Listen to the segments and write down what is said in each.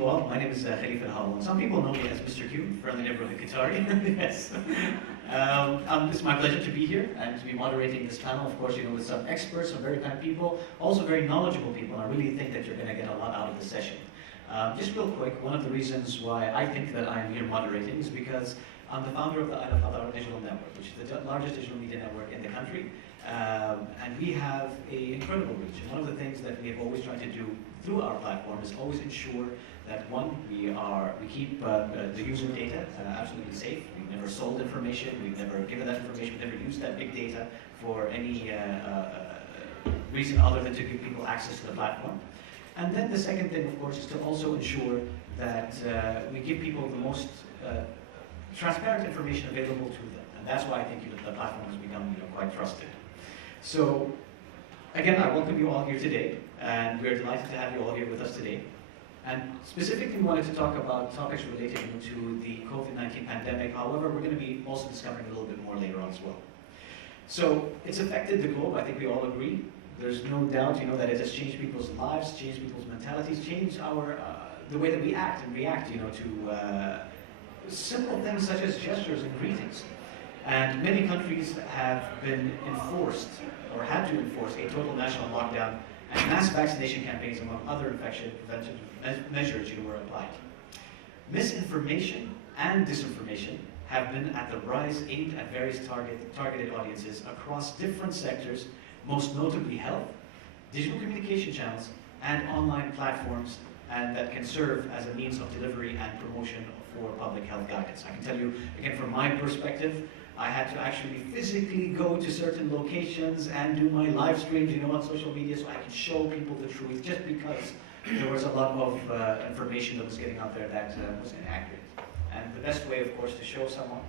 you all. My name is Khalifa Al-Hawal. Some people know me as Mr. Q, friendly neighborhood Qatari. Yes. It's my pleasure to be here and to be moderating this panel. Of course, with some experts, some very kind people, also very knowledgeable people. And I really think that you're going to get a lot out of this session. Just real quick, one of the reasons why I think that I'm here moderating is because I'm the founder of the Al Hadar Digital Network, which is the largest digital media network in the country. And we have an incredible reach. And one of the things that we have always tried to do through our platform is always ensure that one, we keep the user data absolutely safe. We've never sold information, we've never given that information, we've never used that big data for any reason other than to give people access to the platform. And then the second thing, of course, is to also ensure that we give people the most transparent information available to them. And that's why I think the platform has become quite trusted. So, again, I welcome you all here today, and we're delighted to have you all here with us today. And specifically, we wanted to talk about topics related to the COVID-19 pandemic. However, we're going to be also discovering a little bit more later on as well. So, it's affected the globe. I think we all agree. There's no doubt, that it has changed people's lives, changed people's mentalities, changed the way that we act and react, to simple things such as gestures and greetings. And many countries have been enforced, or had to enforce, a total national lockdown, and mass vaccination campaigns, among other infection prevention measures, were applied. Misinformation and disinformation have been at the rise, aimed at various targeted audiences across different sectors, most notably health, digital communication channels, and online platforms, and that can serve as a means of delivery and promotion for public health guidance. I can tell you, again, from my perspective, I had to actually physically go to certain locations and do my live streams, on social media, so I could show people the truth, just because there was a lot of information that was getting out there that was inaccurate. And the best way, of course, to show someone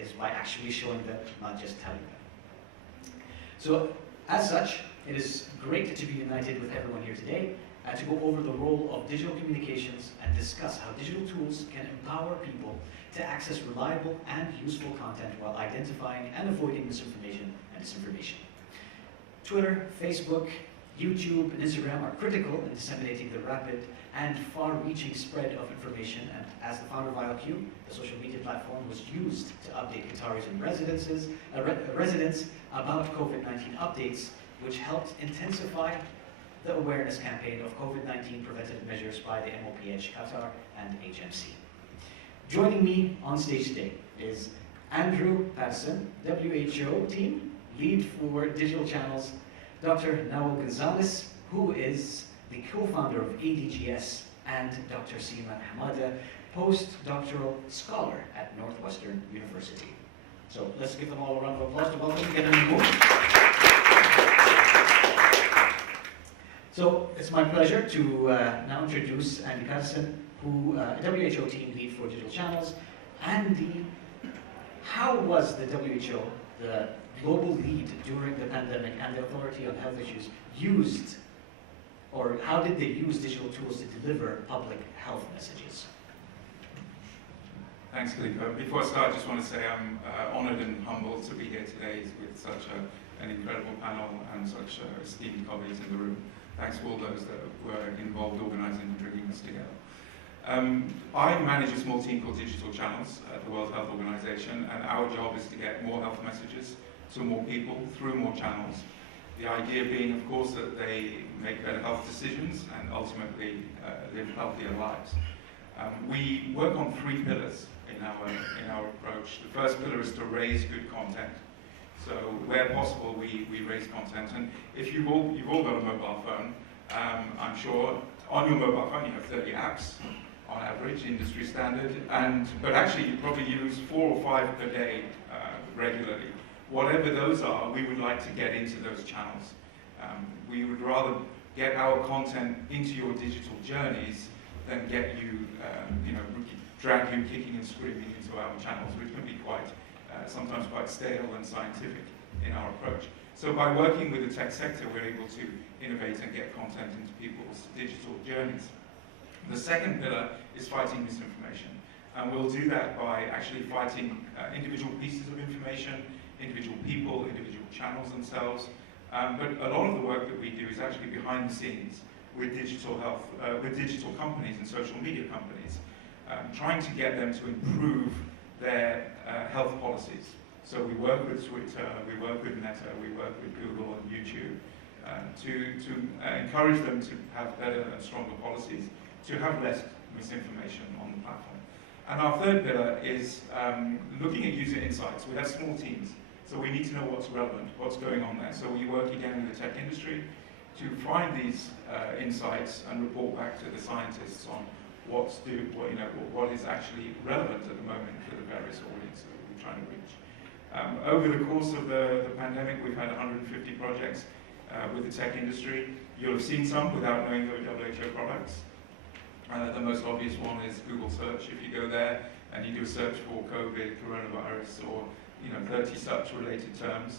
is by actually showing them, not just telling them. So, as such, it is great to be united with everyone here today and to go over the role of digital communications and discuss how digital tools can empower people to access reliable and useful content while identifying and avoiding misinformation and disinformation. Twitter, Facebook, YouTube, and Instagram are critical in disseminating the rapid and far-reaching spread of information, and as the founder of ILQ, the social media platform was used to update Qataris and residents about COVID-19 updates, which helped intensify the awareness campaign of COVID-19 preventative measures by the MOPH Qatar and HMC. Joining me on stage today is Andrew Patterson, WHO team, lead for digital channels, Dr. Nawal Gonzalez, who is the co-founder of ADGS, and Dr. Seema Hamada, postdoctoral scholar at Northwestern University. So let's give them all a round of applause to welcome them, get them in the mood. So it's my pleasure to now introduce Andy Patterson, who WHO team lead for digital channels. Andy, how was the WHO, the global lead during the pandemic and the authority on health issues, used, or how did they use digital tools to deliver public health messages? Thanks, Khalifa. Before I start, I just want to say I'm honored and humbled to be here today with such an incredible panel and such esteemed colleagues in the room. Thanks to all those that were involved organizing and bringing us together. I manage a small team called Digital Channels at the World Health Organization, and our job is to get more health messages to more people through more channels. The idea being, of course, that they make better health decisions and ultimately live healthier lives. We work on 3 pillars in our approach. The first pillar is to raise good content. So where possible, we raise content. And if you've all got a mobile phone, I'm sure on your mobile phone you have 30 apps on average, industry standard. But actually you probably use 4 or 5 per day regularly. Whatever those are, we would like to get into those channels. We would rather get our content into your digital journeys than get you, drag you kicking and screaming into our channels, which can be sometimes quite stale and scientific in our approach. So by working with the tech sector, we're able to innovate and get content into people's digital journeys. The second pillar is fighting misinformation. And we'll do that by actually fighting individual pieces of information, individual people, individual channels themselves. But a lot of the work that we do is actually behind the scenes. with digital health, with digital companies and social media companies, trying to get them to improve their health policies. So we work with Twitter, we work with Meta, we work with Google and YouTube to encourage them to have better and stronger policies, to have less misinformation on the platform. And our third pillar is looking at user insights. We have small teams, so we need to know what's relevant, what's going on there. So we work again with the tech industry to find these insights and report back to the scientists on what is actually relevant at the moment for the various audiences that we're trying to reach. Over the course of the pandemic, we've had 150 projects with the tech industry. You'll have seen some without knowing they were WHO products. The most obvious one is Google search. If you go there and you do a search for COVID, coronavirus, or 30 such related terms,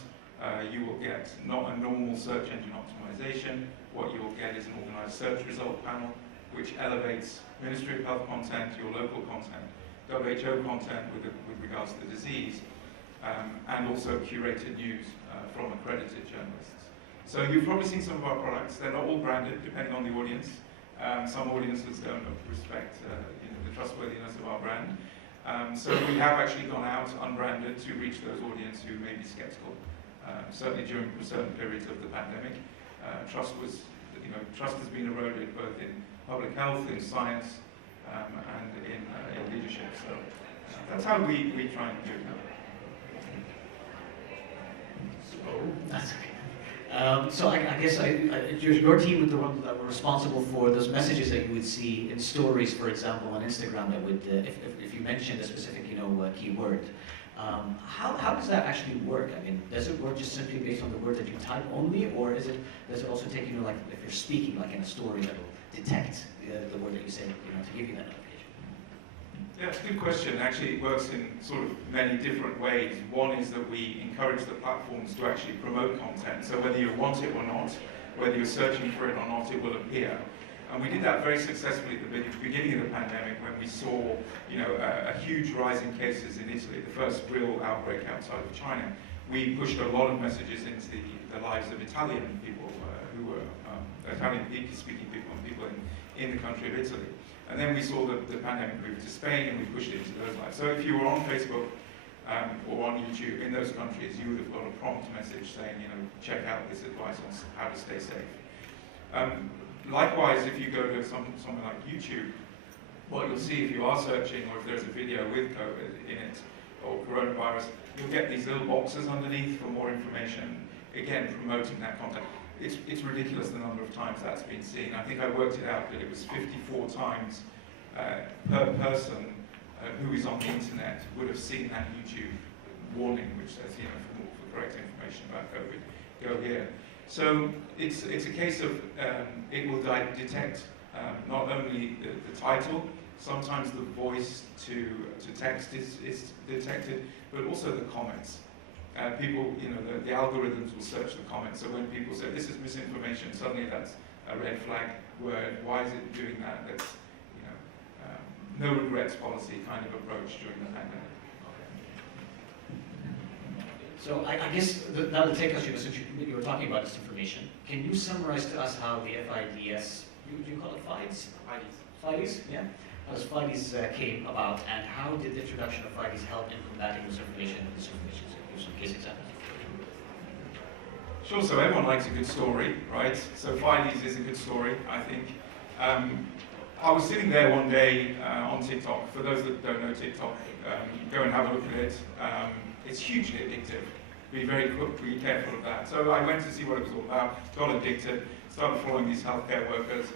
you will get not a normal search engine optimization. What you will get is an organized search result panel, which elevates Ministry of Health content, your local content, WHO content with regards to the disease, and also curated news from accredited journalists. So you've probably seen some of our products. They're not all branded, depending on the audience. Some audiences don't respect the trustworthiness of our brand. So we have actually gone out unbranded to reach those audiences who may be skeptical. Certainly during certain periods of the pandemic, trust has been eroded both in public health, in science, and in leadership. So that's how we try and do it. That's okay. So I guess your team was the ones that were responsible for those messages that you would see in stories, for example, on Instagram. That would, if you mentioned a specific keyword, how does that actually work? I mean, does it work just simply based on the word that you type only, or does it also take like if you're speaking like in a story that will detect the word that you say to give you that notification? Yeah, it's a good question. Actually, it works in sort of many different ways. One is that we encourage the platforms to actually promote content. So whether you want it or not, whether you're searching for it or not, it will appear. And we did that very successfully at the beginning of the pandemic when we saw, a huge rise in cases in Italy, the first real outbreak outside of China. We pushed a lot of messages into the lives of Italian people who were Italian-speaking people and people in the country of Italy. And then we saw the pandemic move to Spain, and we pushed it into those lives. So if you were on Facebook or on YouTube in those countries, you would have got a prompt message saying, check out this advice on how to stay safe. Likewise, if you go to somewhere like YouTube, what you'll see if you are searching, or if there's a video with COVID in it, or coronavirus, you'll get these little boxes underneath for more information, again, promoting that content. It's ridiculous the number of times that's been seen. I think I worked it out that it was 54 times per person who is on the internet would have seen that YouTube warning, which says, for correct information about COVID, go here. So it's a case of it will detect not only the title, sometimes the voice to text is detected, but also the comments. People, the algorithms will search the comments. So when people say this is misinformation, suddenly that's a red flag word. Why is it doing that? That's no regrets policy kind of approach during the pandemic. So I guess that will take us, since you were talking about disinformation, can you summarize to us how the FIDS, do you call it FIDS? FIDS, yeah? How does FIDS came about, and how did the introduction of FIDS help in combating misinformation and disinformation? So give some case examples. Sure, so everyone likes a good story, right? So FIDS is a good story, I think. I was sitting there one day on TikTok. For those that don't know TikTok, go and have a look at it. It's hugely addictive. Be careful of that. So I went to see what it was all about, got addicted, started following these healthcare workers.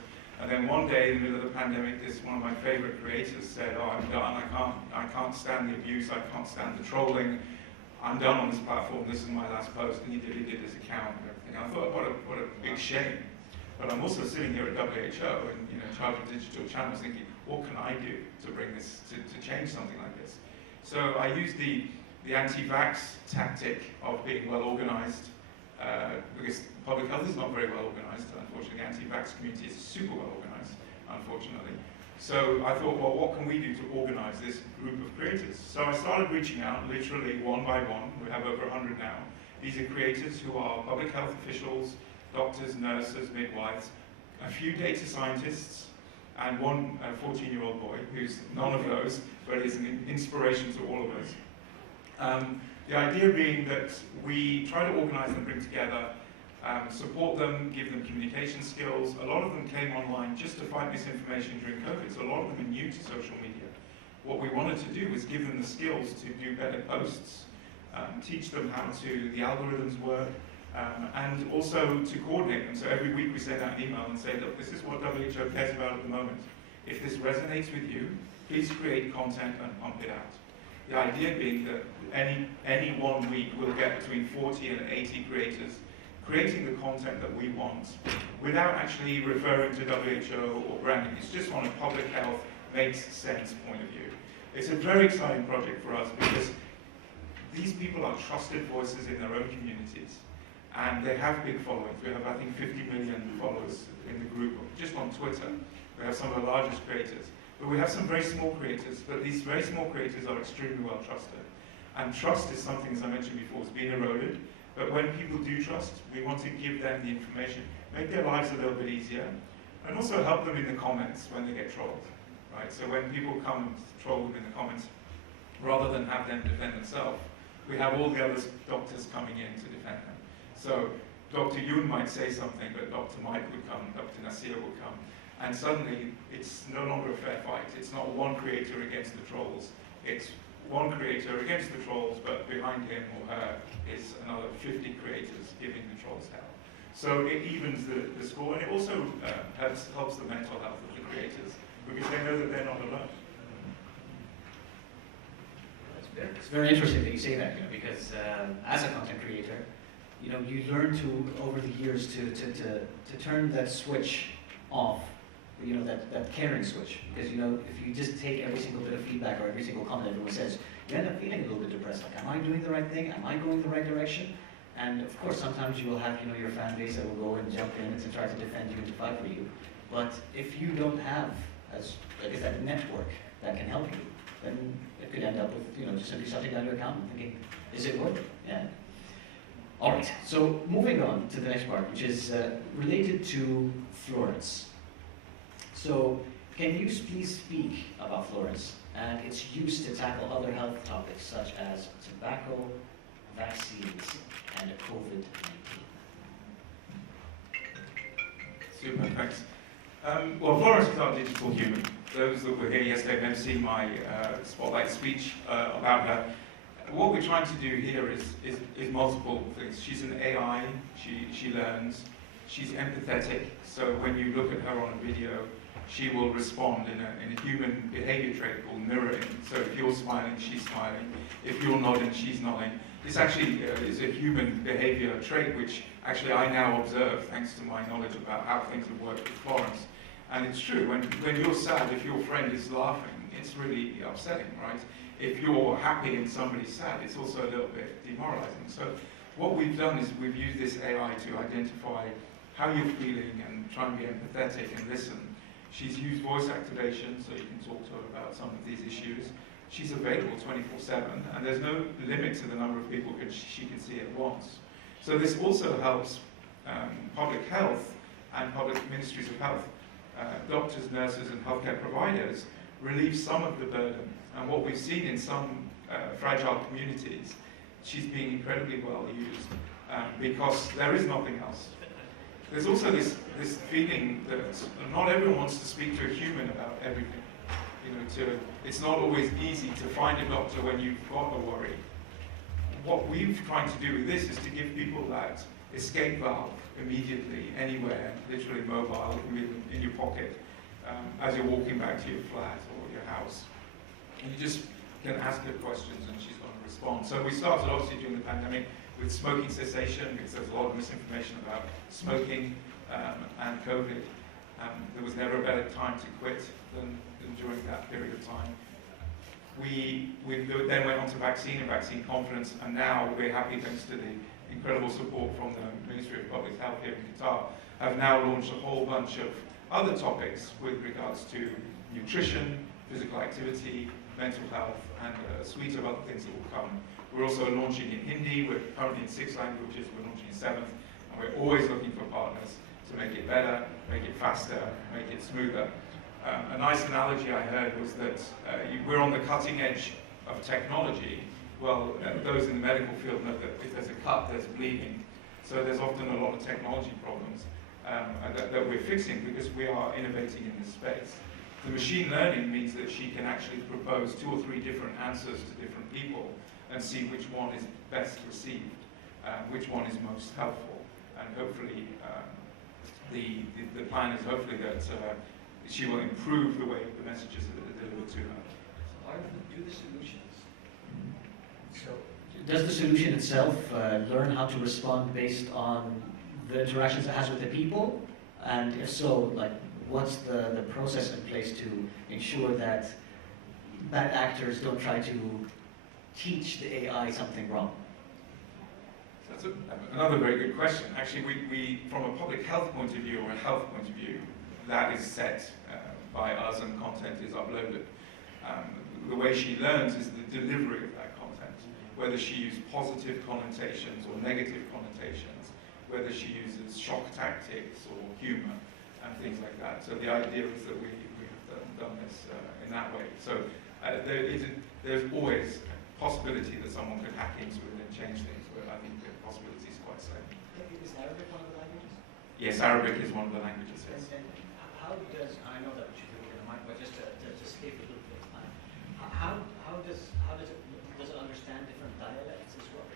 And then one day in the middle of the pandemic, one of my favorite creators said, "Oh, I'm done. I can't stand the abuse. I can't stand the trolling. I'm done on this platform. This is my last post." And he deleted his account and everything. I thought, what a big shame. But I'm also sitting here at WHO and in charge of digital channels, thinking, what can I do to bring this to change something like this? So I used the anti-vax tactic of being well organized, because public health is not very well organized. Unfortunately, the anti-vax community is super well organized, unfortunately. So I thought, well, what can we do to organize this group of creators? So I started reaching out, literally one by one. We have over 100 now. These are creators who are public health officials, doctors, nurses, midwives, a few data scientists, and one 14-year-old boy who's none of those, but is an inspiration to all of us. The idea being that we try to organize and bring together, support them, give them communication skills. A lot of them came online just to fight misinformation during COVID, so a lot of them are new to social media. What we wanted to do was give them the skills to do better posts, teach them how the algorithms work, and also to coordinate them. So every week we send out an email and say, look, this is what WHO cares about at the moment. If this resonates with you, please create content and pump it out. The idea being that any 1 week we'll get between 40 and 80 creators creating the content that we want without actually referring to WHO or branding. It's just on a public health, makes sense point of view. It's a very exciting project for us because these people are trusted voices in their own communities, and they have big followings. We have, I think, 50 million followers in the group, just on Twitter. We have some of the largest creators. But we have some very small creators, but these very small creators are extremely well trusted. And trust is something, as I mentioned before, has been eroded. But when people do trust, we want to give them the information, make their lives a little bit easier, and also help them in the comments when they get trolled. Right? So when people come and troll them in the comments, rather than have them defend themselves, we have all the other doctors coming in to defend them. So Dr. Yoon might say something, but Dr. Mike would come, Dr. Nasir would come, and suddenly it's no longer a fair fight. It's not one creator against the trolls. It's one creator against the trolls, but behind him or her is another 50 creators giving the trolls hell. So it evens the score, and it also helps the mental health of the creators, because they know that they're not alone. It's very interesting that you say that, because as a content creator, you learn to, over the years, to turn that switch off, that caring switch. Because, if you just take every single bit of feedback or every single comment everyone says, you end up feeling a little bit depressed. Like, am I doing the right thing? Am I going the right direction? And of course, sometimes you will have, your fan base that will go and jump in and try to defend you and to fight for you. But if you don't have, that network that can help you, then it could end up with, just simply shutting down your account and thinking, is it worth it? Yeah. All right, so moving on to the next part, which is related to Florence. So, can you please speak about Florence and its use to tackle other health topics such as tobacco, vaccines, and COVID-19? Super, thanks. Well, Florence is our digital human. Those that were here yesterday may have seen my spotlight speech about her. What we're trying to do here is multiple things. She's an AI, she learns, she's empathetic, so when you look at her on a video, she will respond in a human behavior trait called mirroring. So if you're smiling, she's smiling. If you're nodding, she's nodding. This actually is a human behavior trait which actually I now observe thanks to my knowledge about how things have worked with Florence. And it's true, when you're sad, if your friend is laughing, it's really upsetting, right? If you're happy and somebody's sad, it's also a little bit demoralizing. So what we've done is we've used this AI to identify how you're feeling and try and be empathetic and listen. She's used voice activation, so you can talk to her about some of these issues. She's available 24/7, and there's no limit to the number of people she can see at once. So this also helps public health and public ministries of health, doctors, nurses, and healthcare providers relieve some of the burden. And what we've seen in some fragile communities, she's being incredibly well used because there is nothing else. There's also this feeling that not everyone wants to speak to a human about everything. It's not always easy to find a doctor when you've got a worry. What we've tried to do with this is to give people that escape valve immediately, anywhere, literally mobile, in your pocket, as you're walking back to your flat or your house. And you just can ask her questions and she's going to respond. So we started obviously during the pandemic with smoking cessation, because there's a lot of misinformation about smoking and COVID. There was never a better time to quit than during that period of time. We then went on to vaccine and vaccine confidence, and now we're happy, thanks to the incredible support from the Ministry of Public Health here in Qatar, have now launched a whole bunch of other topics with regards to nutrition, physical activity, mental health, and a suite of other things that will come. We're also launching in Hindi. We're currently in 6 languages. We're launching in 7th, and we're always looking for partners to make it it better, make it faster, make it smoother. A nice analogy I heard was that we're on the cutting edge of technology. Well, those in the medical field know that if there's a cut, there's bleeding. So there's often a lot of technology problems that we're fixing because we are innovating in this space. The machine learning means that she can actually propose 2 or 3 different answers to different people and see which one is best received, which one is most helpful. And hopefully, the plan is hopefully that she will improve the way the messages are delivered to her. So are do the solutions? So, does the solution itself learn how to respond based on the interactions it has with the people? And if so, like, what's the process in place to ensure that bad actors don't try to teach the AI something wrong? That's another very good question. Actually, we, from a public health point of view or a health point of view, that is set by us and content is uploaded. The way she learns is the delivery of that content, whether she uses positive connotations or negative connotations, whether she uses shock tactics or humor and things like that. So the idea is that we have done this in that way. So there's always a possibility that someone could hack into it and change things, but I think the possibility is quite slim. Is Arabic one of the languages? Yes, Arabic is one of the languages, yes. And how does, I know that we should do it in a mic, but just to save a little bit of time, how does it understand different dialects as well?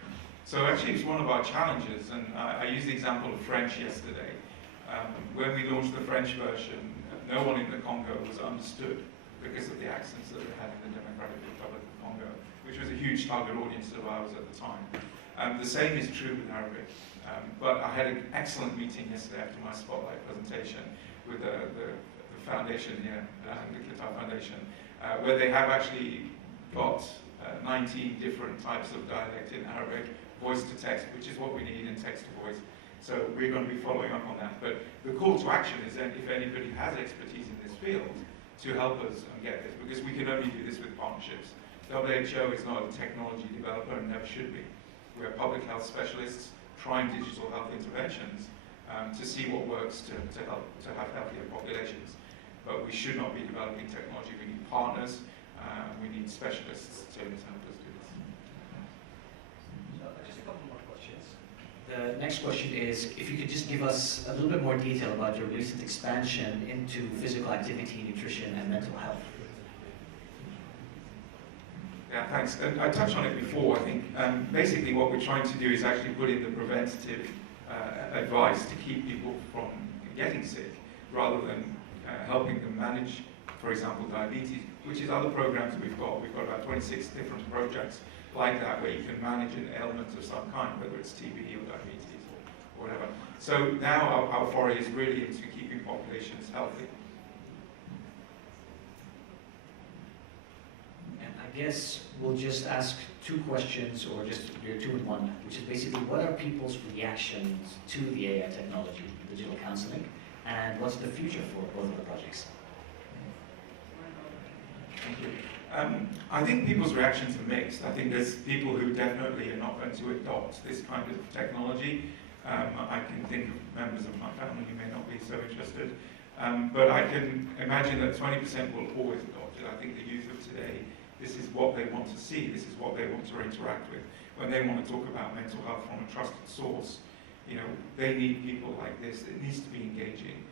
So actually it's one of our challenges, and I used the example of French yesterday. When we launched the French version, no one in the Congo was understood because of the accents that they had in the Democratic Republic of Congo, which was a huge target audience of ours at the time. The same is true with Arabic. But I had an excellent meeting yesterday after my spotlight presentation with the foundation here, the Qatar Foundation, where they have actually got 19 different types of dialect in Arabic, voice to text, which is what we need in text to voice. So we're going to be following up on that. But the call to action is that if anybody has expertise in this field, to help us and get this, because we can only do this with partnerships. WHO is not a technology developer and never should be. We're public health specialists trying digital health interventions to see what works to have healthier populations. But we should not be developing technology. We need partners, we need specialists to help us do this. So just a couple more questions. The next question is, if you could just give us a little bit more detail about your recent expansion into physical activity, nutrition, and mental health. Yeah, thanks. And I touched on it before. I think basically what we're trying to do is actually put in the preventative advice to keep people from getting sick, rather than helping them manage, for example, diabetes, which is other programs we've got. We've got about 26 different projects like that where you can manage an ailment of some kind, whether it's TB or diabetes or whatever. So now our foray is really into keeping populations healthy. And I guess we'll just ask 2 questions, or just do 2 in 1, which is basically, what are people's reactions to the AI technology, digital counseling, and what's the future for both of the projects? Thank you. I think people's reactions are mixed. I think there's people who definitely are not going to adopt this kind of technology. I can think of members of my family who may not be so interested. But I can imagine that 20% will always adopt it. I think the youth of today, this is what they want to see, this is what they want to interact with. When they want to talk about mental health from a trusted source, you know, they need people like this. It needs to be engaging.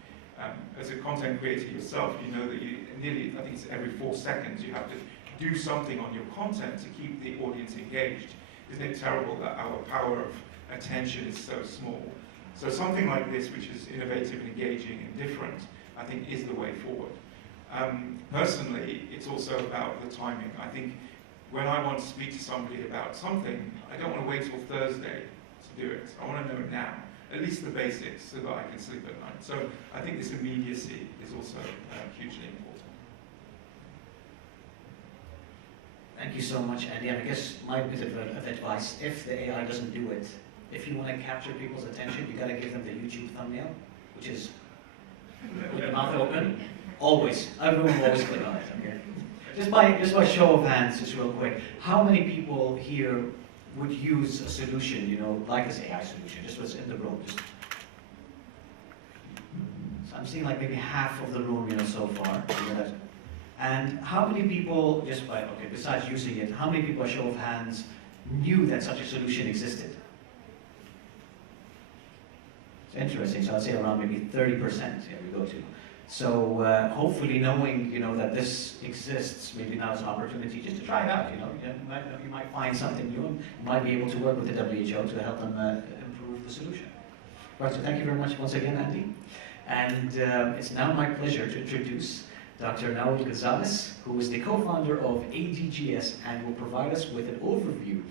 As a content creator yourself, you know that you nearly, I think it's every 4 seconds, you have to do something on your content to keep the audience engaged. Isn't it terrible that our power of attention is so small? So something like this, which is innovative, engaging, and different, I think is the way forward. Personally, it's also about the timing. I think when I want to speak to somebody about something, I don't want to wait till Thursday to do it. I want to know it now. At least the basics, so that I can sleep at night. So I think this immediacy is also hugely important. Thank you so much, Andy. And I guess my bit of advice, if the AI doesn't do it, if you want to capture people's attention, you got to give them the YouTube thumbnail, which is with the mouth open. Always. Everyone will always click on it. Okay. Just by show of hands, just real quick, how many people here would use a solution, you know, like this AI solution, just what's in the room? Just So I'm seeing like maybe half of the room, so far. And how many people, just by, okay, besides using it, how many people, by show of hands, knew that such a solution existed? It's interesting, so I'd say around maybe 30%, here we go to. So hopefully knowing, that this exists, maybe now is an opportunity just to try it out, you might find something new, and you might be able to work with the WHO to help them improve the solution. Right, so thank you very much once again, Andy. And it's now my pleasure to introduce Dr. Naul Gonzalez, who is the co-founder of ADGS and will provide us with an overview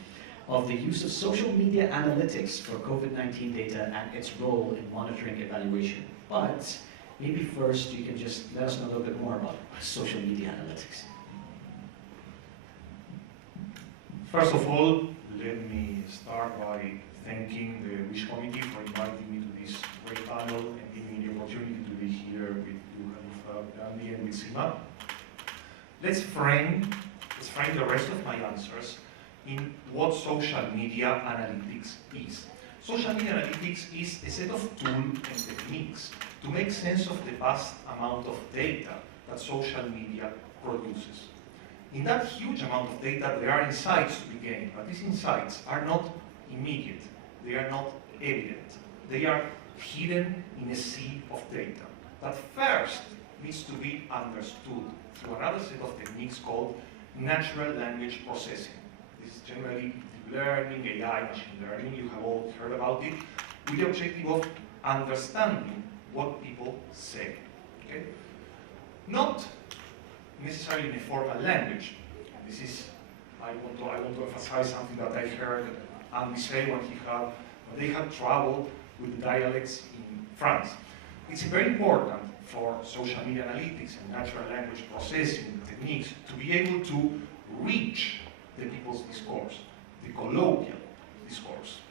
of the use of social media analytics for COVID-19 data and its role in monitoring evaluation. But maybe first you can just let us know a little bit more about social media analytics. First of all, let me start by thanking the WISH Committee for inviting me to this great panel and giving me the opportunity to be here with you, Andy, and with Sima. Let's frame the rest of my answers in what social media analytics is. Social media analytics is a set of tools and techniques to make sense of the vast amount of data that social media produces. In that huge amount of data, there are insights to be gained, but these insights are not immediate, they are not evident. They are hidden in a sea of data that first needs to be understood through another set of techniques called natural language processing. This is generally deep learning, AI, machine learning, you have all heard about it, with the objective of understanding what people say. Okay? Not necessarily in a formal language. This is, I want to emphasize something that I heard Andy say when they had traveled with the dialects in France. It's very important for social media analytics and natural language processing techniques to be able to reach the people's discourse, the colloquial discourse.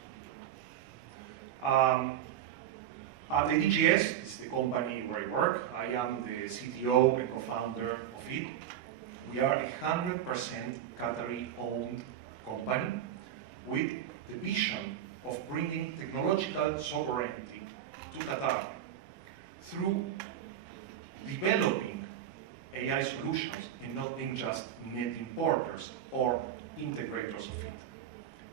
At ADGS, this is the company where I work. I am the CTO and co-founder of it. We are a 100% Qatari-owned company with the vision of bringing technological sovereignty to Qatar through developing AI solutions and not being just net importers or integrators of it.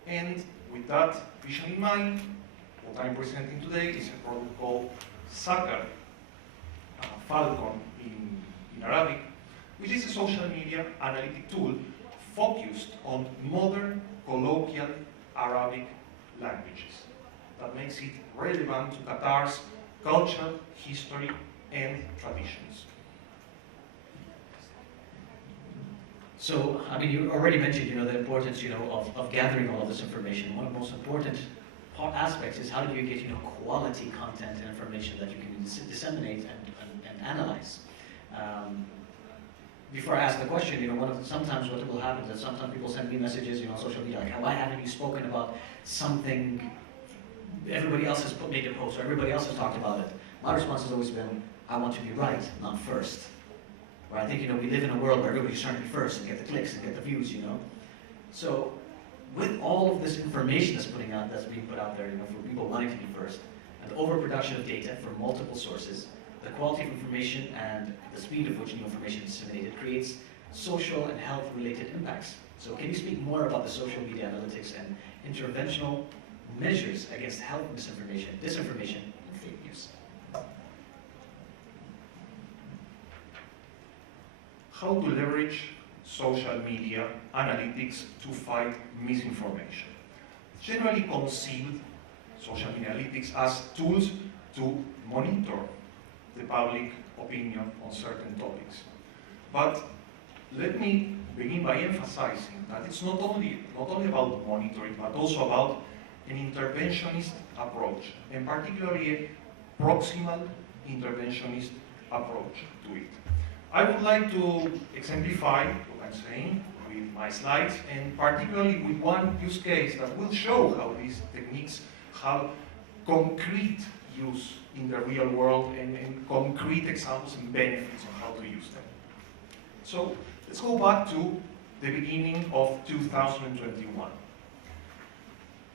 And with that vision in mind, what I'm presenting today is a product called Sakar, Falcon in Arabic, which is a social media analytic tool focused on modern colloquial Arabic languages that makes it relevant to Qatar's culture, history, and traditions. So, I mean, you already mentioned, the importance, of gathering all of this information. One of the most important aspects is how do you get, quality content and information that you can disseminate and analyze. Before I ask the question, sometimes what will happen is that sometimes people send me messages, on social media, like, why haven't you spoken about something everybody else has made a post, or everybody else has talked about it? My response has always been, I want to be right, not first. Or I think, we live in a world where everybody's trying to be first and get the clicks and get the views, So, with all of this information that's being put out there, for people wanting to be first, and the overproduction of data from multiple sources, the quality of information and the speed of which new information is disseminated creates social and health-related impacts. So can you speak more about the social media analytics and interventional measures against health misinformation, disinformation, and fake news? How to leverage social media analytics to fight misinformation. Generally conceived social media analytics as tools to monitor the public opinion on certain topics. But let me begin by emphasizing that it's not only about monitoring, but also about an interventionist approach, and particularly a proximal interventionist approach to it. I would like to exemplify what I'm saying with my slides, and particularly with one use case that will show how these techniques have concrete use in the real world and concrete examples and benefits on how to use them. So let's go back to the beginning of 2021.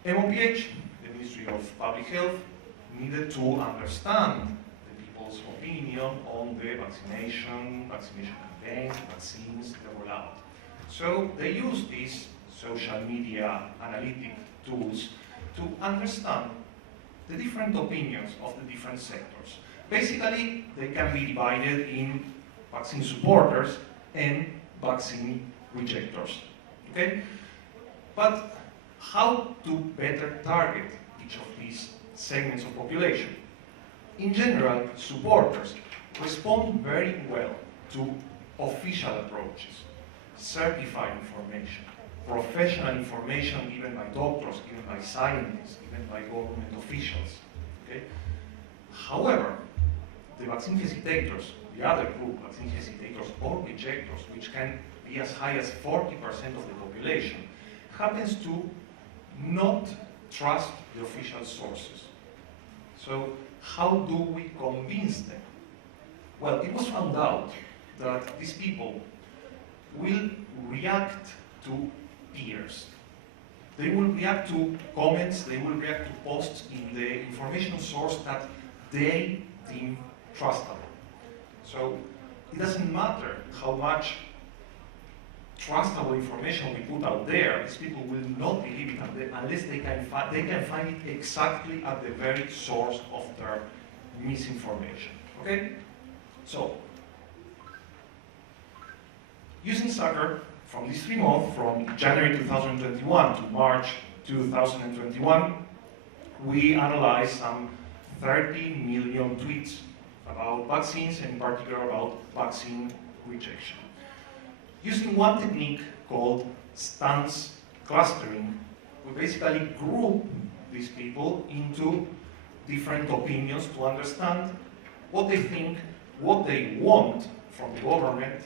MOPH, the Ministry of Public Health, needed to understand the people's opinion the vaccination campaigns, vaccines, the rollout. So they use these social media analytic tools to understand the different opinions of the different sectors. Basically, they can be divided in vaccine supporters and vaccine rejectors. Okay? But how to better target each of these segments of population? In general, supporters respond very well to official approaches, certified information, professional information given by doctors, given by scientists, given by government officials. Okay? However, the vaccine hesitators, the other group, vaccine hesitators or rejectors, which can be as high as 40% of the population, happens to not trust the official sources. So how do we convince them? Well, it was found out that these people will react to peers. They will react to comments, they will react to posts in the information source that they deem trustable. So it doesn't matter how much trustable information we put out there, these people will not believe it unless they can find it exactly at the very source of their misinformation. Okay? So, using Sucker, from this 3 months, from January 2021 to March 2021, we analyzed some 30 million tweets about vaccines, and in particular about vaccine rejection. Using one technique called stance clustering, we basically group these people into different opinions to understand what they think, what they want from the government,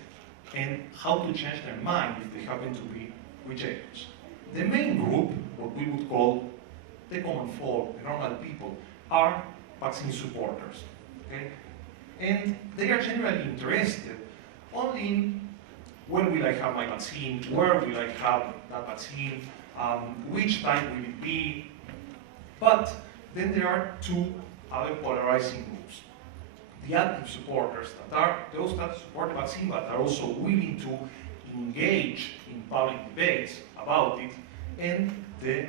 and how to change their mind if they happen to be rejectors. The main group, what we would call the common folk, the normal people, are vaccine supporters. Okay? And they are generally interested only in when will I have my vaccine, where will I have that vaccine, which type will it be. But then there are 2 other polarizing groups. The active supporters, that are those that support the vaccine but are also willing to engage in public debates about it, and the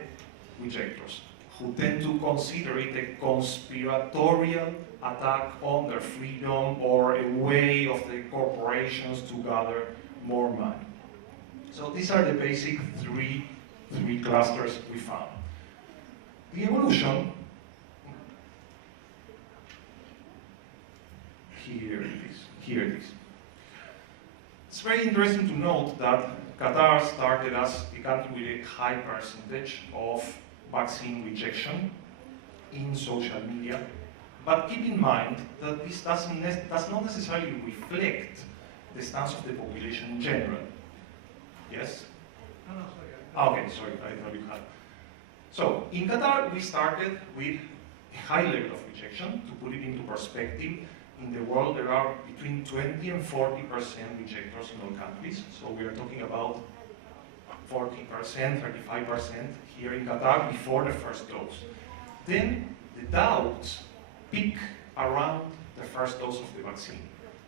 rejectors, who tend to consider it a conspiratorial attack on their freedom or a way of the corporations to gather more money. So these are the basic three clusters we found. The evolution, here it is. It's very interesting to note that Qatar started as a country with a high percentage of vaccine rejection in social media, but keep in mind that this does not necessarily reflect the stance of the population in general. Yes? No, sorry. Okay, sorry, I thought you had. So, in Qatar, we started with a high level of rejection. To put it into perspective, in the world there are between 20 and 40% rejectors in all countries. So we are talking about 40%, 35% here in Qatar before the first dose. Then the doubts peak around the first dose of the vaccine.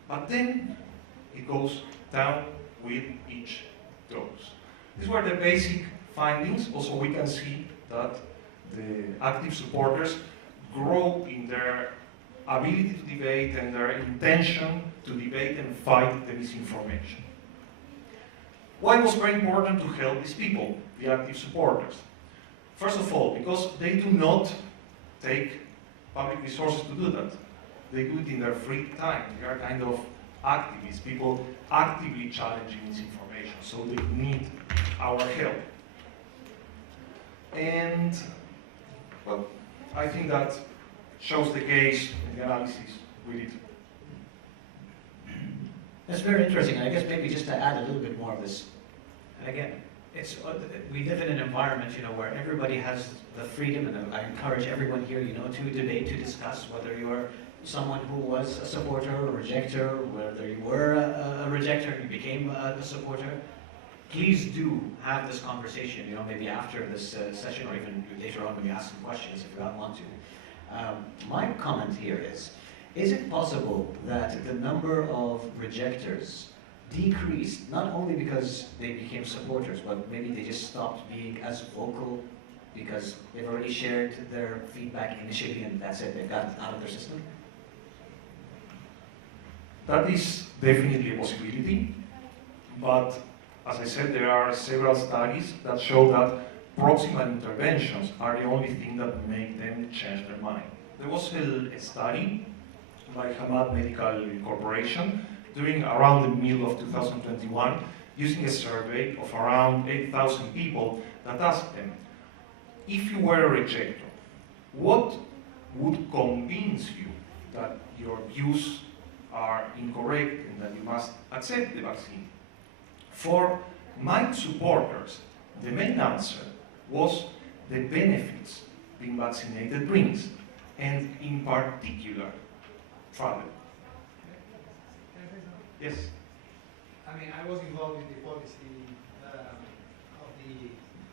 But then it goes down with each dose. These were the basic findings. Also, we can see that the active supporters grow in their ability to debate and their intention to debate and fight the misinformation. Why it was very important to help these people, the active supporters? First of all, because they do not take public resources to do that. They do it in their free time. They are kind of activists, people actively challenging misinformation, so they need our help. And, well, I think that shows the case in the analysis we did. That's very interesting. I guess maybe just to add a little bit more of this. And again, we live in an environment, where everybody has the freedom, and I encourage everyone here, to debate, to discuss whether you're someone who was a supporter or a rejecter, whether you were a rejecter and you became a supporter. Please do have this conversation, maybe after this session or even later on when you ask some questions if you want to. My comment here is, Is it possible that the number of rejectors decreased, not only because they became supporters, but maybe they just stopped being as vocal because they've already shared their feedback initially and that's it, they've got it out of their system? That is definitely a possibility, but as I said, there are several studies that show that proximal interventions are the only thing that make them change their mind. There was a study by Hamad Medical Corporation during around the middle of 2021 using a survey of around 8,000 people that asked them, if you were a rejecter, what would convince you that your views are incorrect and that you must accept the vaccine? For my supporters, the main answer was the benefits being vaccinated brings, and in particular, travel. Yes? I mean, I was involved in the policy of the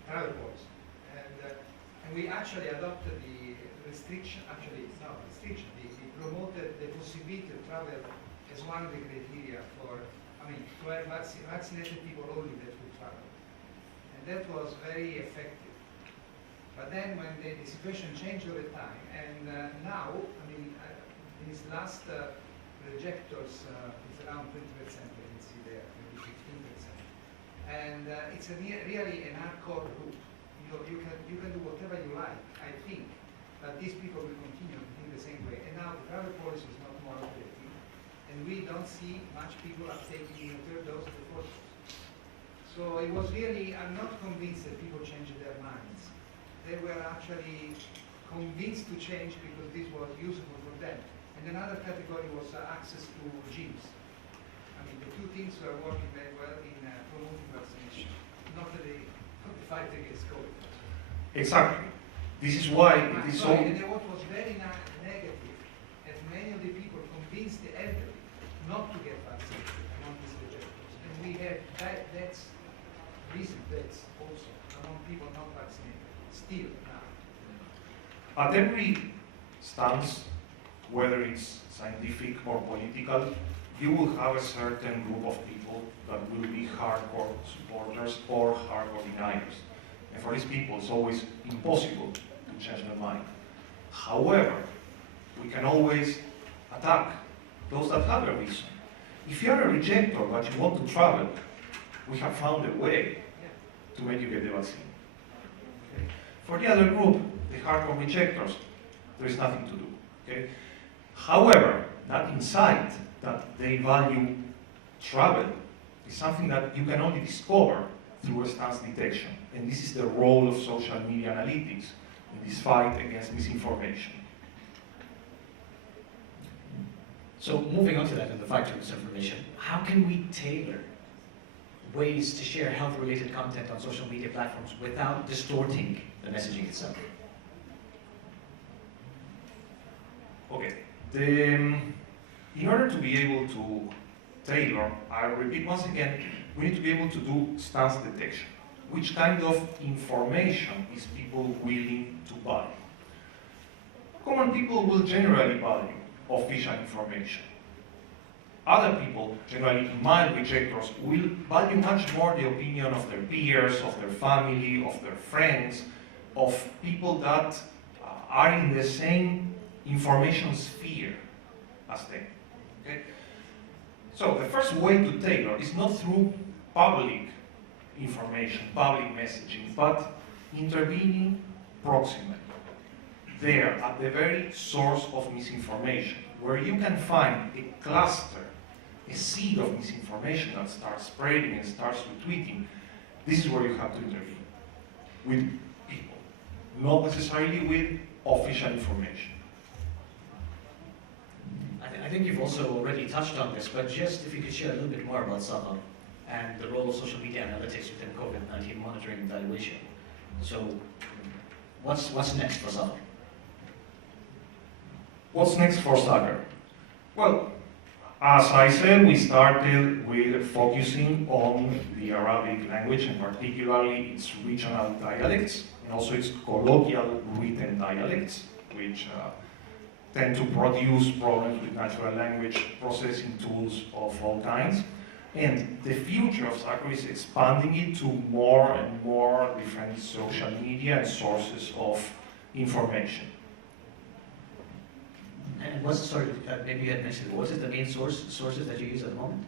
travel policy, and we actually adopted the restriction, actually it's not restriction, we promoted the possibility to travel as one of the criteria for, I mean, to have vaccinated people only that will travel. And that was very effective. But then when the situation changed over time, and now, I mean, these last rejectors, it's around 20%, you can see there, maybe 15%. And it's really an hardcore group. You can do whatever you like, I think, but these people will continue to think the same way. And now the travel policy is not more operative, and we don't see much people are taking the third dose of the fourth dose. So it was really, I'm not convinced that people changed their minds. They were actually convinced to change because this was useful for them. And another category was access to gyms. I mean, the two things were working very well in promoting vaccination, not the fight against COVID. Exactly. This is why it is so... And what was very negative, that many of the people convinced the elderly not to get vaccinated among these rejectors. And we have that's recent deaths also among people not vaccinated, still now. At every stance, whether it's scientific or political, you will have a certain group of people that will be hardcore supporters or hardcore deniers. And for these people, it's always impossible to change their mind. However, we can always attack those that have a reason. If you're a rejecter but you want to travel, we have found a way to make you get the vaccine. Okay? For the other group, the hardcore rejectors, there is nothing to do. Okay? However, that insight that they value travel is something that you can only discover through a stance detection. And this is the role of social media analytics in this fight against misinformation. So moving on to that in the fight against misinformation, how can we tailor ways to share health-related content on social media platforms without distorting the messaging itself? Okay. In order to be able to tailor, I repeat once again, we need to be able to do stance detection. Which kind of information is people willing to value? Common people will generally value official information. Other people, generally mild rejectors, will value much more the opinion of their peers, of their family, of their friends, of people that are in the same information sphere as them. Okay? So the first way to tailor is not through public information, public messaging, but intervening proximally, there at the very source of misinformation, where you can find a cluster, a seed of misinformation that starts spreading and starts retweeting. This is where you have to intervene with people, not necessarily with official information. I think you've also already touched on this, but just if you could share a little bit more about Saha and the role of social media analytics within COVID-19 monitoring and evaluation. So, what's next for Saha? What's next for soccer? Well, as I said, we started with focusing on the Arabic language, and particularly its regional dialects, and also its colloquial written dialects, which tend to produce problems with natural language processing tools of all kinds. And the future of Sacro is expanding it to more and more different social media and sources of information. And what's, sorry, maybe you had mentioned, what is the main sources that you use at the moment?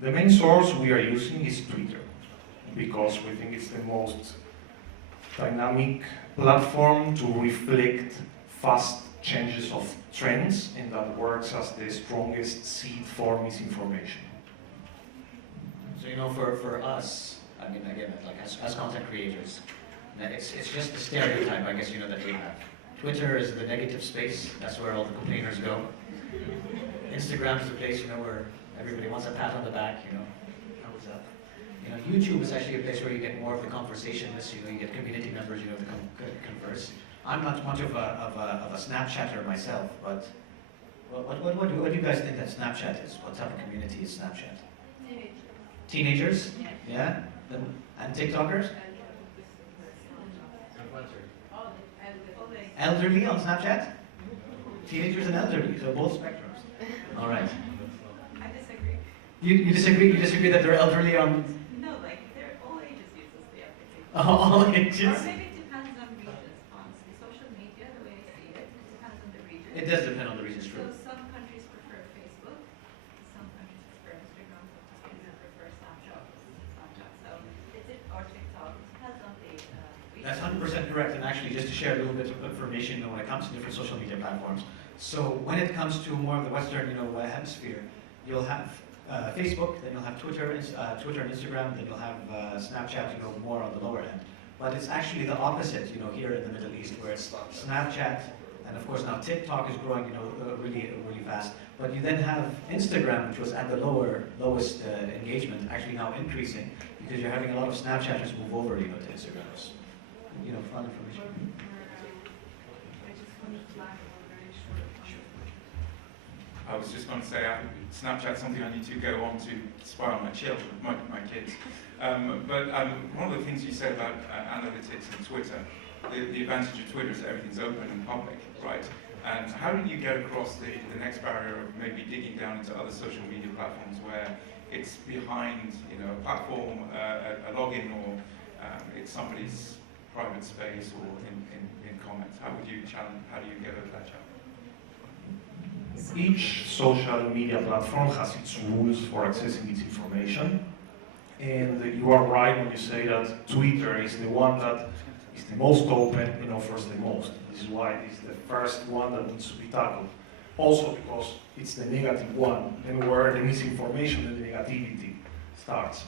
The main source we are using is Twitter, because we think it's the most dynamic platform to reflect fast changes of trends, and that works as the strongest seed for misinformation. So, you know, for us, I mean, again, like as content creators, it's just the stereotype, I guess, you know, that we have. Twitter is the negative space, that's where all the complainers go. Instagram is the place, you know, where everybody wants a pat on the back, you know, thumbs up. You know, YouTube is actually a place where you get more of the conversationalists, you know, you get community members, you know, to converse. I'm not much of a Snapchatter myself, but what do you guys think that Snapchat is? What type of community is Snapchat? Teenagers? Yeah? And TikTokers? Elderly on Snapchat? Teenagers and elderly, so both spectrums. All right. I disagree. You disagree? You disagree that they're elderly on? No, like they're all ages uses the application. All Or ages? maybe it depends on regions, honestly. Social media, the way I see it, it depends on the region. It does depend on the regions, So true. some countries prefer Facebook, some countries prefer Instagram, some countries prefer Snapchat. So or TikTok. It depends on the region. That's 100% correct, and actually, just to share a little bit of information when it comes to different social media platforms. So when it comes to more of the Western, you know, hemisphere, you'll have Facebook, then you'll have Twitter and Instagram, then you'll have Snapchat, you know, more on the lower end. But it's actually the opposite, you know, here in the Middle East, where it's Snapchat, and of course now TikTok is growing, you know, really fast. But you then have Instagram, which was at the lowest engagement, actually now increasing, because you're having a lot of Snapchatters move over, you know, to Instagram. You know, fun information. I was just going to say, Snapchat's something I need to go on to spy on my children, my kids. But one of the things you said about analytics and Twitter, the advantage of Twitter is that everything's open and public, right? And how do you get across the next barrier of maybe digging down into other social media platforms where it's behind, you know, a platform, a login, or it's somebody's private space or in comments? How do you get over that challenge? Each social media platform has its rules for accessing its information, and you are right when you say that Twitter is the one that is the most open and offers the most. This is why it's the first one that needs to be tackled. Also because it's the negative one, and where the misinformation and the negativity starts.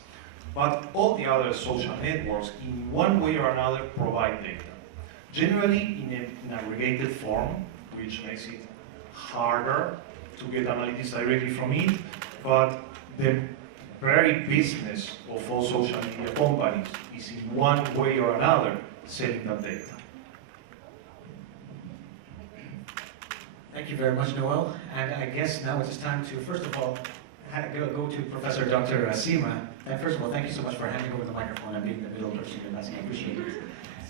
But all the other social networks, in one way or another, provide data. Generally in an aggregated form, which makes it harder to get analytics directly from it, but the very business of all social media companies is in one way or another selling that data. Thank you very much, Noel. And I guess now it's time to, first of all, go to Professor Dr. Seema. And first of all, thank you so much for handing over the microphone and being the middle person in that. I appreciate it.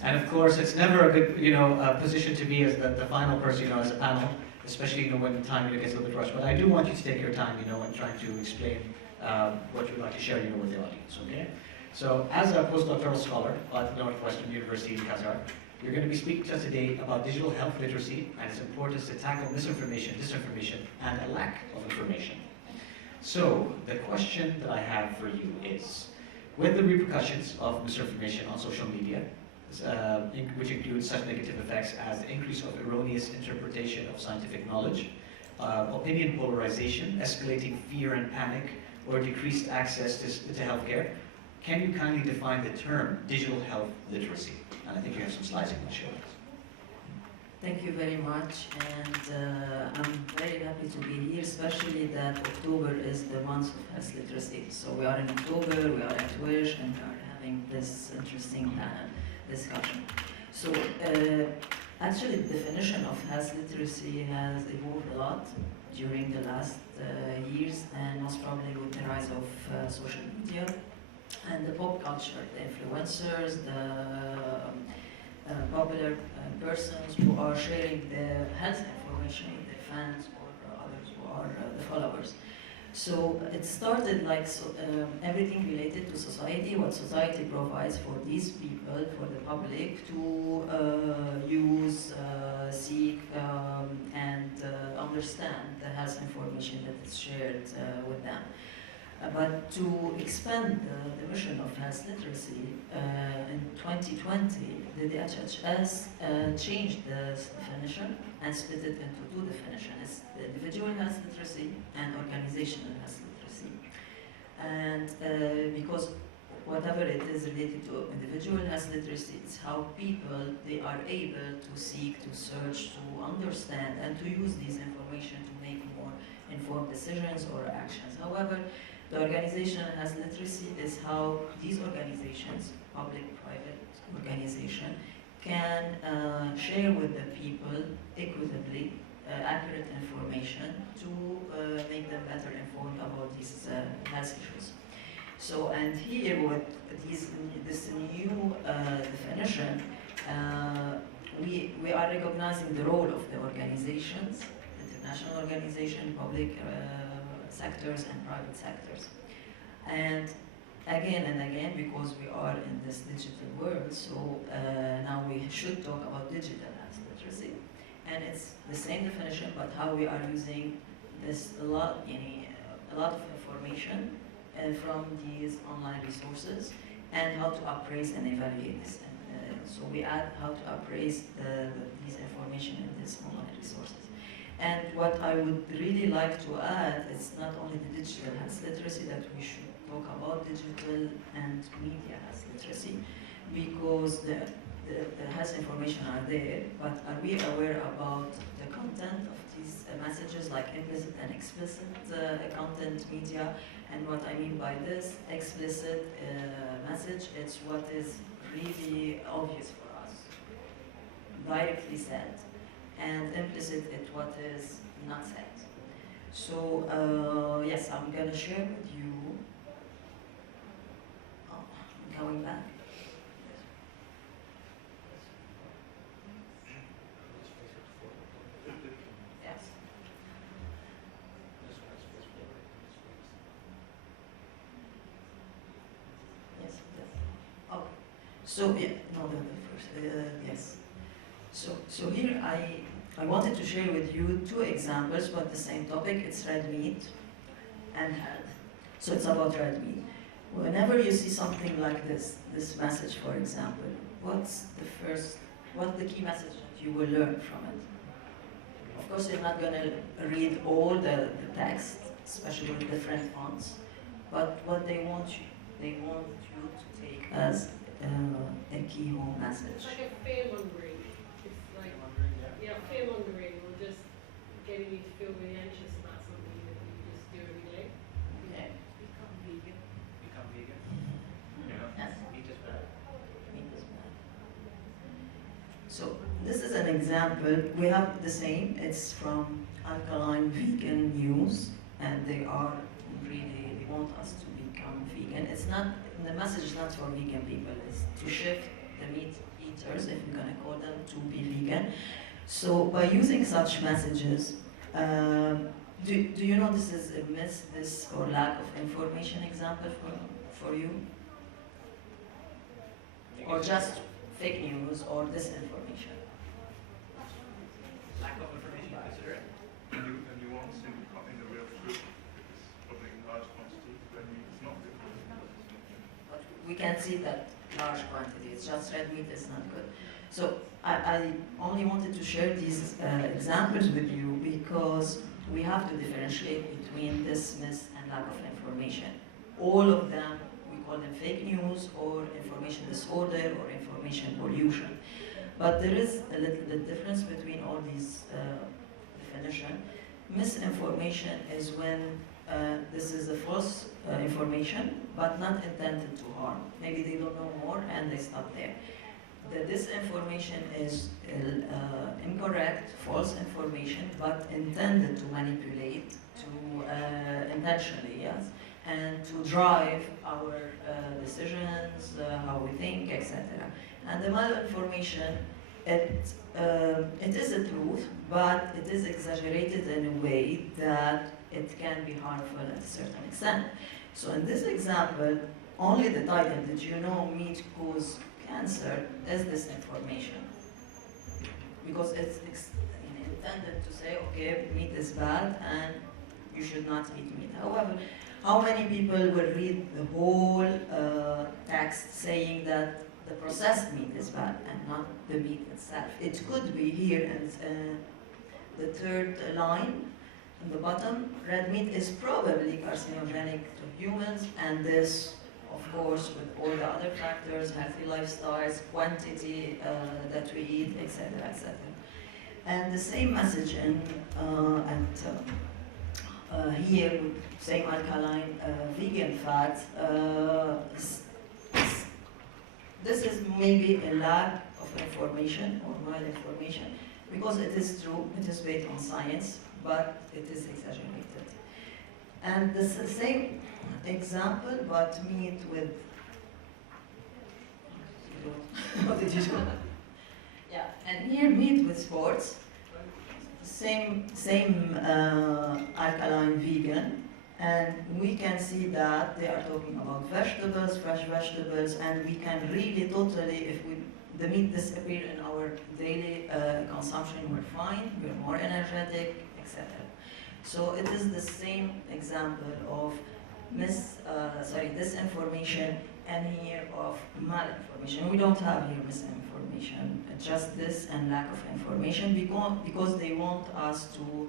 And of course, it's never a good, you know, position to be as the final person, you know, as a panel, especially, you know, when time gets a little bit rushed. But I do want you to take your time, you know, and trying to explain what you'd like to share, you know, with the audience, okay? So, as a postdoctoral scholar at Northwestern University in Qatar, you're going to be speaking to us today about digital health literacy and its importance to tackle misinformation, disinformation, and a lack of information. So, the question that I have for you is, with the repercussions of misinformation on social media, which includes such negative effects as the increase of erroneous interpretation of scientific knowledge, opinion polarization, escalating fear and panic, or decreased access to healthcare, can you kindly define the term digital health literacy? And I think you have some slides you can show us. Thank you very much, and I'm very happy to be here, especially that October is the month of health literacy. So we are in October, we are at WISH, and we are having this interesting panel discussion. So actually the definition of health literacy has evolved a lot during the last years, and most probably with the rise of social media and the pop culture, the influencers, popular persons who are sharing their health information with their fans or others who are the followers. So it started like everything related to society, what society provides for these people, for the public to use, seek, and understand the health information that is shared with them. But to expand the mission of health literacy, in 2020, the DHHS changed the definition and split it into two definitions: the individual health literacy and organizational health literacy. And because whatever it is related to individual health literacy, it's how people, they are able to seek, to search, to understand, and to use these information to make more informed decisions or actions. However, the organizational health literacy is how these organizations, public-private organization, can share with the people equitably accurate information to make them better informed about these health issues. So, and here with this new definition, we are recognizing the role of the organizations, international organization, public sectors and private sectors. And again, because we are in this digital world, so now we should talk about digital health literacy. And it's the same definition, but how we are using this a lot of information from these online resources, and how to appraise and evaluate this. So we add how to appraise these information in these online resources. And what I would really like to add is not only the digital health literacy, that we should talk about digital and media health literacy, because the health information are there, but are we aware about the content of these messages, like implicit and explicit content media? And what I mean by this, explicit message, it's what is really obvious for us, directly said, and implicit is what is not said. So yes, I'm gonna share with you. Oh, I'm going back. Yes. Yes. Okay. So yeah, no, the first. Yes. So here I wanted to share with you two examples, but the same topic. It's red meat and health. So it's about red meat. Whenever you see something like this message, for example, what's the key message that you will learn from it? Of course, you're not going to read all the text, especially with different fonts, but what they want you to take as a key home message. It's like a fear-mongering. It's like, fear-mongering, or just getting you to feel really anxious about something that you just do every day. Yeah. Become vegan. Yes. Meat is bad. Meat is bad. So this is an example. We have the same. It's from Alkaline Vegan News, and they want us to become vegan. It's not, the message is not for vegan people. It's to shift the meat eaters, if you're gonna call them, to be vegan. So by using such messages, do you know this is a this or lack of information example for you? Or just fake news or disinformation? Lack of information, consider it. And you won't see in the real fruit, because probably in large quantities, red meat is not good. But we can see that large quantities, just red meat is not good. So I only wanted to share these examples with you because we have to differentiate between this myth and lack of information. All of them, we call them fake news or information disorder or information pollution. But there is a little bit difference between all these definitions. Misinformation is when this is a false information, but not intended to harm. Maybe they don't know more and they stop there. The disinformation is incorrect, false information, but intended to manipulate, to intentionally, yes, and to drive our decisions, how we think, etc. And the malinformation, it is a truth, but it is exaggerated in a way that it can be harmful at a certain extent. So in this example, only the title, "Did you know meat cause cancer?" is disinformation. Because it's intended to say, okay, meat is bad and you should not eat meat. However, how many people will read the whole text saying that the processed meat is bad and not the meat itself? It could be here in the third line in the bottom. Red meat is probably carcinogenic to humans, and this, of course, with all the other factors, healthy lifestyles, quantity that we eat, etc., etc. And the same message in here, same alkaline vegan fat. This is maybe a lack of information or malinformation, because it is true, it is based on science, but it is exaggerated. And this is the same example, but meat with. What did you do? Yeah, and here meat with sports. Same alkaline vegan, and we can see that they are talking about vegetables, fresh vegetables, and we can really totally, if the meat disappear in our daily consumption, we're fine, we're more energetic, etc. So it is the same example of disinformation, and here of malinformation. We don't have here misinformation, just this and lack of information, because they want us to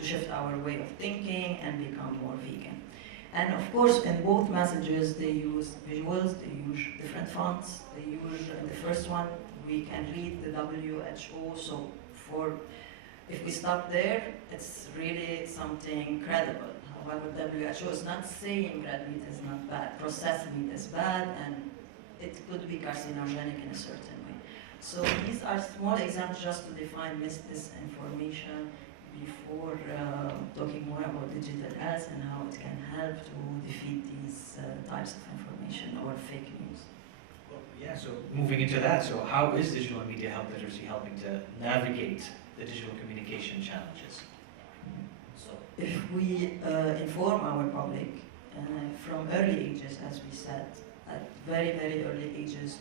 shift our way of thinking and become more vegan. And of course, in both messages, they use visuals, they use different fonts. They use, in the first one, we can read the WHO, so if we stop there, it's really something credible. However, WHO is not saying red meat is not bad, processed meat is bad, and it could be carcinogenic in a certain way. So these are small examples just to define disinformation before talking more about digital health and how it can help to defeat these types of information or fake news. Well, yeah, so moving into that, so how is digital and media health literacy helping to navigate the digital communication challenges? So if we inform our public from early ages, as we said, at very, very early ages,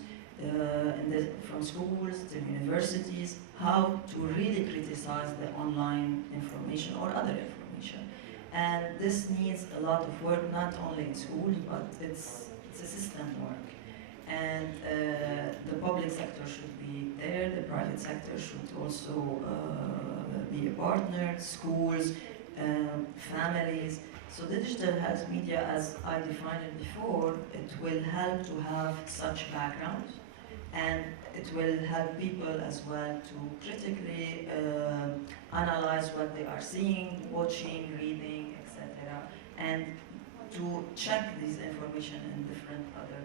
from schools to universities, how to really criticize the online information or other information. And this needs a lot of work, not only in schools, but it's a system work. And the public sector should be there, the private sector should also be a partner, schools, families. So the digital health media, as I defined it before, it will help to have such background, and it will help people as well to critically analyze what they are seeing, watching, reading, etc., and to check this information in different other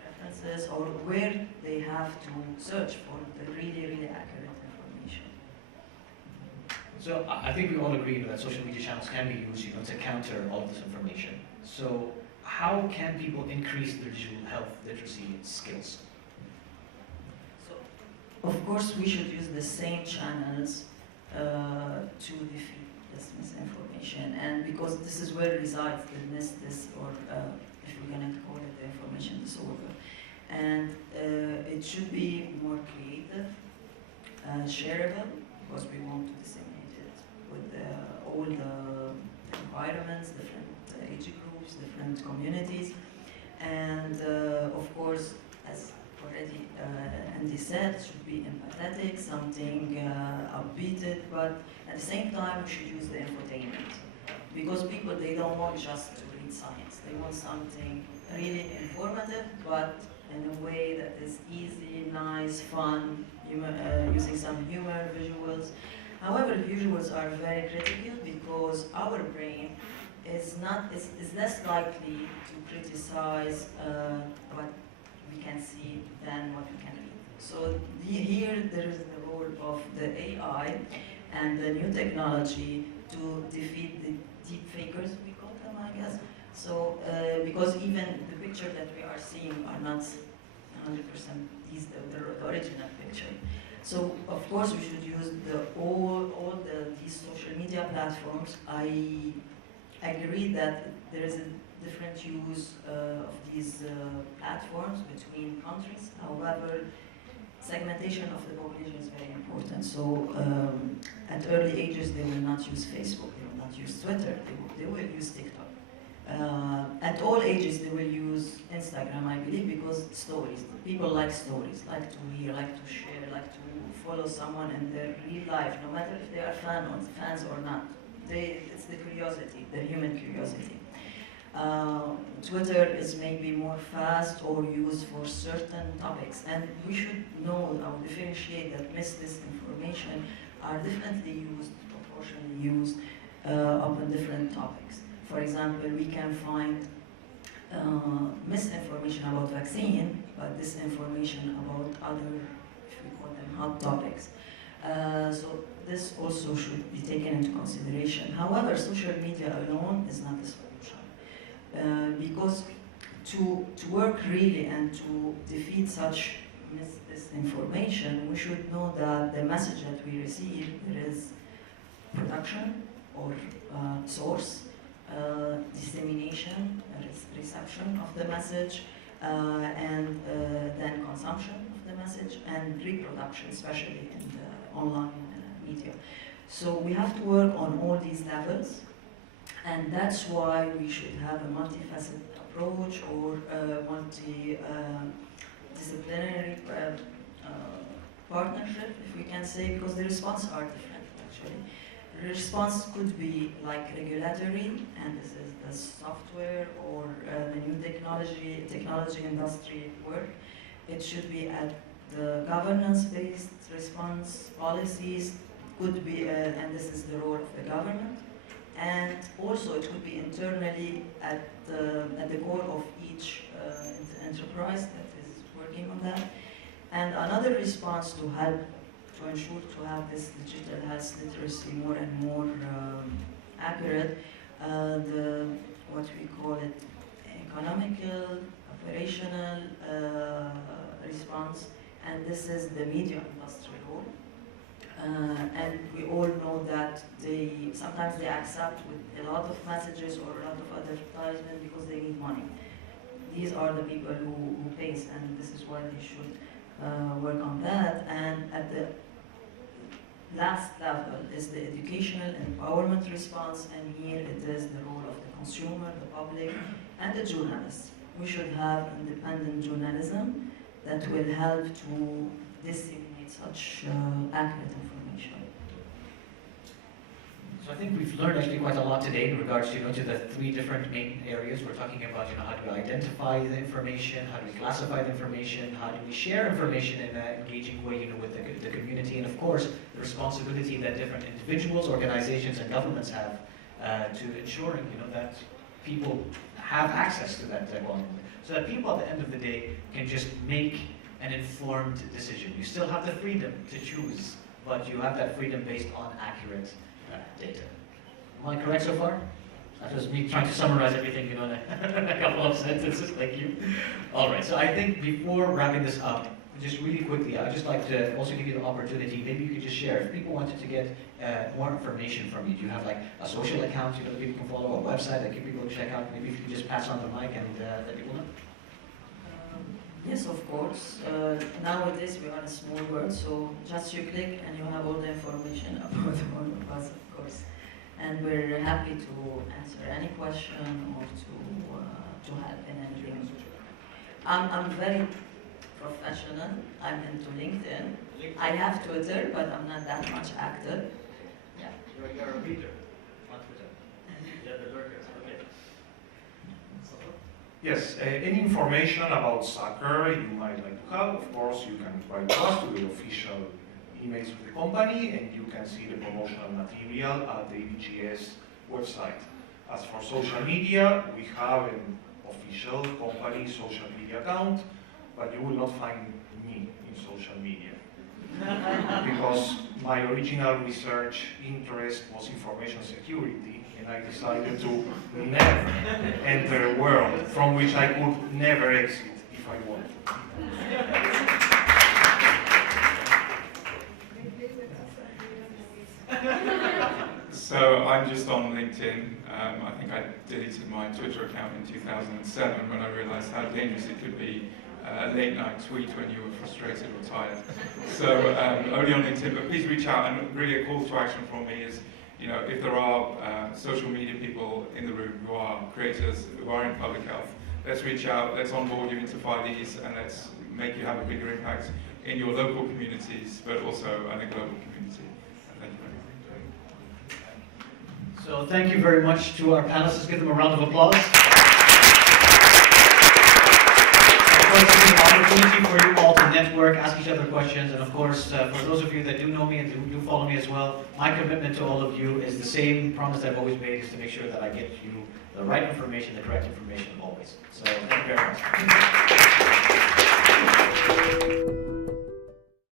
preferences, or where they have to search for the really, really accurate information. So I think we all agree that social media channels can be used, to counter all of this information. So how can people increase their digital health literacy skills? So, of course, we should use the same channels to defeat this misinformation, and because this is where resides this, or if we're gonna call it the information disorder. And it should be more creative, shareable, because we want to disseminate it with all the environments, different age groups, different communities. And of course, as already Andy said, it should be empathetic, something upbeated, but at the same time we should use the infotainment. Because people, they don't want just to read science, they want something really informative, but in a way that is easy, nice, fun, using some humor, visuals. However, visuals are very critical because our brain is less likely to criticize what we can see than what we can read. So here there is the role of the AI and the new technology to defeat the deep fakers, we call them, I guess. So because even the picture that we are seeing are not 100% the original picture. So of course we should use these social media platforms. I agree that there is a different use of these platforms between countries. However, segmentation of the population is very important. So at early ages, they will not use Facebook, they will not use Twitter, they will use TikTok. At all ages, they will use Instagram, I believe, because stories. People like stories, like to hear, like to share, like to follow someone in their real life, no matter if they are fans or not. It's the curiosity, the human curiosity. Twitter is maybe more fast or used for certain topics, and we should know or differentiate that misinformation are definitely used, proportionally used upon different topics. For example, we can find misinformation about vaccine, but disinformation about other, if we call them hot topics. So this also should be taken into consideration. However, social media alone is not the solution. Because to work really and to defeat such misinformation, we should know that the message that we receive, there is production or source, dissemination, reception of the message, and then consumption of the message, and reproduction, especially in the online media. So we have to work on all these levels, and that's why we should have a multifaceted approach or a multi-disciplinary partnership, if we can say, because the responses are different actually. The response could be like regulatory, and this is the software or the new technology industry work. It should be at the governance-based response policies, could be, and this is the role of the government. And also it could be internally at the core of each enterprise that is working on that. And another response to help to ensure to have this digital health literacy more and more accurate, what we call it economical, operational response, and this is the media industry role. And we all know that sometimes they accept with a lot of messages or a lot of advertisement because they need money. These are the people who pays, and this is why they should work on that. And at the last level is the educational empowerment response, and here it is the role of the consumer, the public, and the journalists. We should have independent journalism that will help to disseminate such accurate information. So I think we've learned actually quite a lot today in regards to, to the three different main areas. We're talking about, how do we identify the information, how do we classify the information, how do we share information in an engaging way, with the community, and of course, the responsibility that different individuals, organizations, and governments have to ensuring, that people have access to that technology, so that people at the end of the day can just make an informed decision. You still have the freedom to choose, but you have that freedom based on accurate data. Am I correct so far? That was me trying to summarize everything, in a couple of sentences. Thank you. All right. So I think before wrapping this up, just really quickly, I'd just like to also give you the opportunity. Maybe you could just share if people wanted to get more information from you. Do you have like a social account that people can follow, a website that people can check out? Maybe if you could just pass on the mic and let people know. Yes, of course. Nowadays we are a small world, so just you click and you have all the information about all of us, of course. And we're happy to answer any question or to help in anything. I'm very professional. I'm into LinkedIn. I have Twitter, but I'm not that much active. Yeah. You're a reader on Twitter. You're the lurker. Okay. Yes, any information about soccer you might like to have, of course, you can write to us to the official emails of the company, and you can see the promotional material at the EBGS website. As for social media, we have an official company social media account, but you will not find me in social media. Because my original research interest was information security, and I decided to never enter a world from which I could never exit if if I want. So I'm just on LinkedIn. I think I deleted my Twitter account in 2007 when I realized how dangerous it could be late night tweet when you were frustrated or tired. So only on LinkedIn, but please reach out, and really a call to action from me is, you know, if there are social media people in the room who are creators, who are in public health, let's reach out, let's onboard you into 5Ds, and let's make you have a bigger impact in your local communities, but also in the global community. Thank you very much. So thank you very much to our panelists. Let's give them a round of applause. Of course, this is an opportunity for you all to network, ask each other questions, and of course, for those of you that do know me and do follow me as well, my commitment to all of you is the same promise that I've always made, is to make sure that I get you the right information, the correct information always. So thank you very much.